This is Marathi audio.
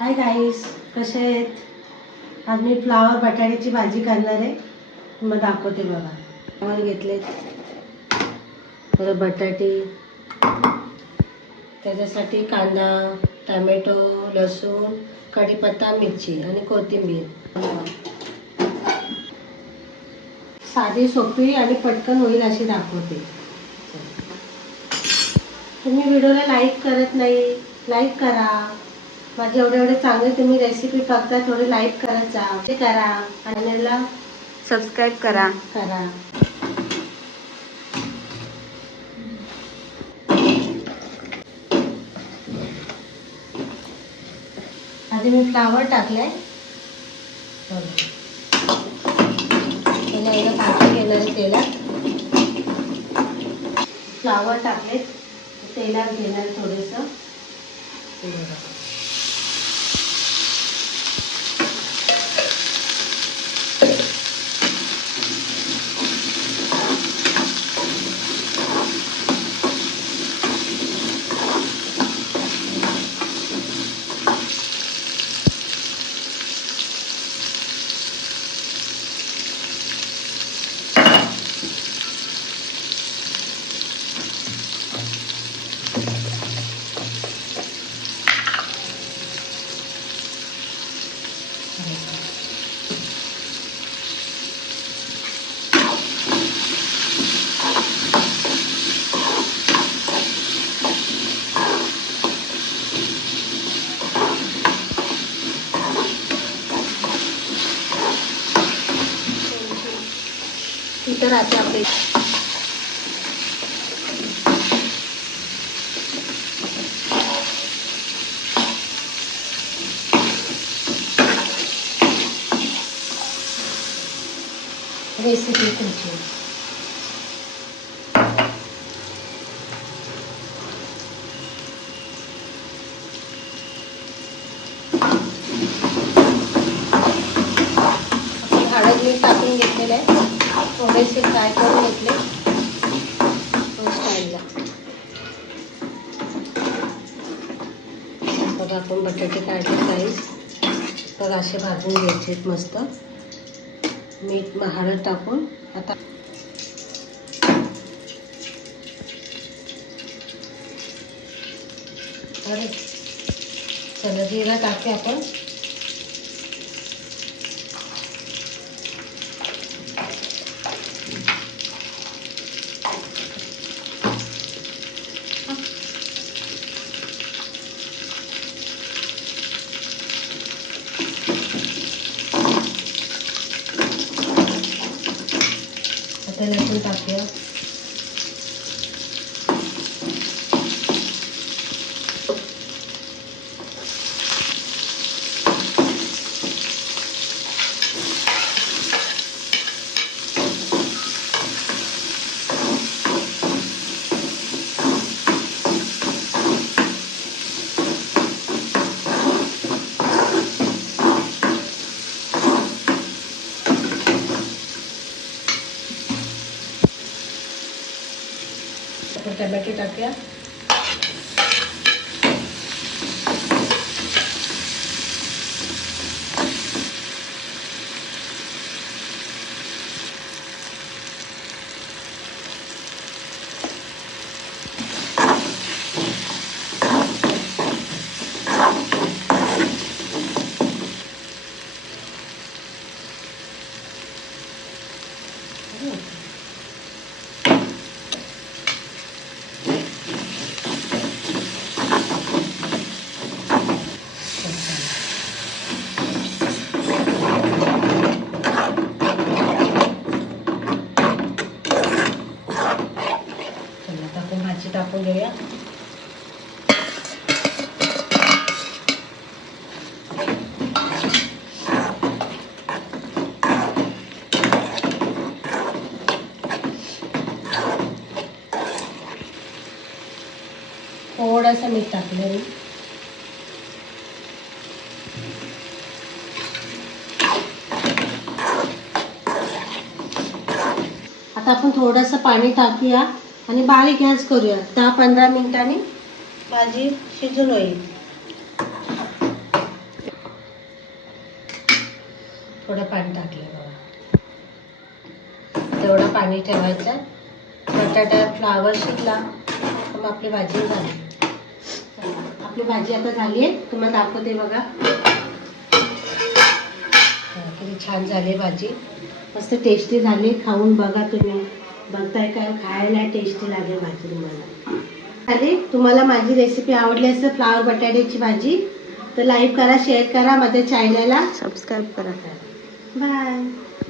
हाय गाईस, कसे आहेत? आज मी फ्लावर बटाट्याची भाजी करणार आहे. मग दाखवते बघा. फ्लावर घेतले, परत बटाटे, त्याच्यासाठी कांदा, टमॅटो, लसूण, कढीपत्ता, मिरची आणि कोथिंबीर. साधी, सोपी आणि पटकन होईल अशी दाखवते. तुम्ही व्हिडिओला लाईक करत नाही, लाईक करा. माझे एवढे चांगले तुम्ही रेसिपी बघता, थोडे लाईक करत जा, ते करा आणि सबस्क्राईब करा. आधी मी फ्लावर टाकलाय, त्याला भाजून घेणार आहे तेलात. फ्लावर टाकले, तेलात घेणार थोडंसं. इथं राहते आपले रेसिपी तुमची. हळद मीठ टाकून घेतलेलं आहे, थोडेसे फ्राय करून घेतले स्टाईलला. बघा, आपण बटाटे काढले साईज, तर असे भाजून घ्यायचे मस्त. मीठ हळद टाकून. आता चला जिरा टाकते आपण. आता लसूण टाकूया. टमॅटो टाकूया. भाजी टाकून घेऊया. थोडंसं मीठ टाकलं मी. आता आपण थोडंसं पाणी टाकूया आणि बारीक गॅस करूया. 10-15 मिनिटांनी भाजी शिजून होईल. थोडं पाणी टाकलं बघा. तेवढं पाणी ठेवायचं. बटाटा फ्लावर शिजला तर मग आपली भाजी झाली. आपली भाजी आता झाली आहे. तुम्हाला दाखवते बघा. किती छान झाली भाजी. मस्त टेस्टी झाली. खाऊन बघा तुम्ही. बघताय काय खायला टेस्टी लागेल भाजी तुम्हाला. झाली. तुम्हाला माझी रेसिपी आवडली असेल फ्लावर बटाट्याची भाजी तर लाईक करा, शेअर करा, माझ्या चॅनलला सबस्क्राईब करा. बाय.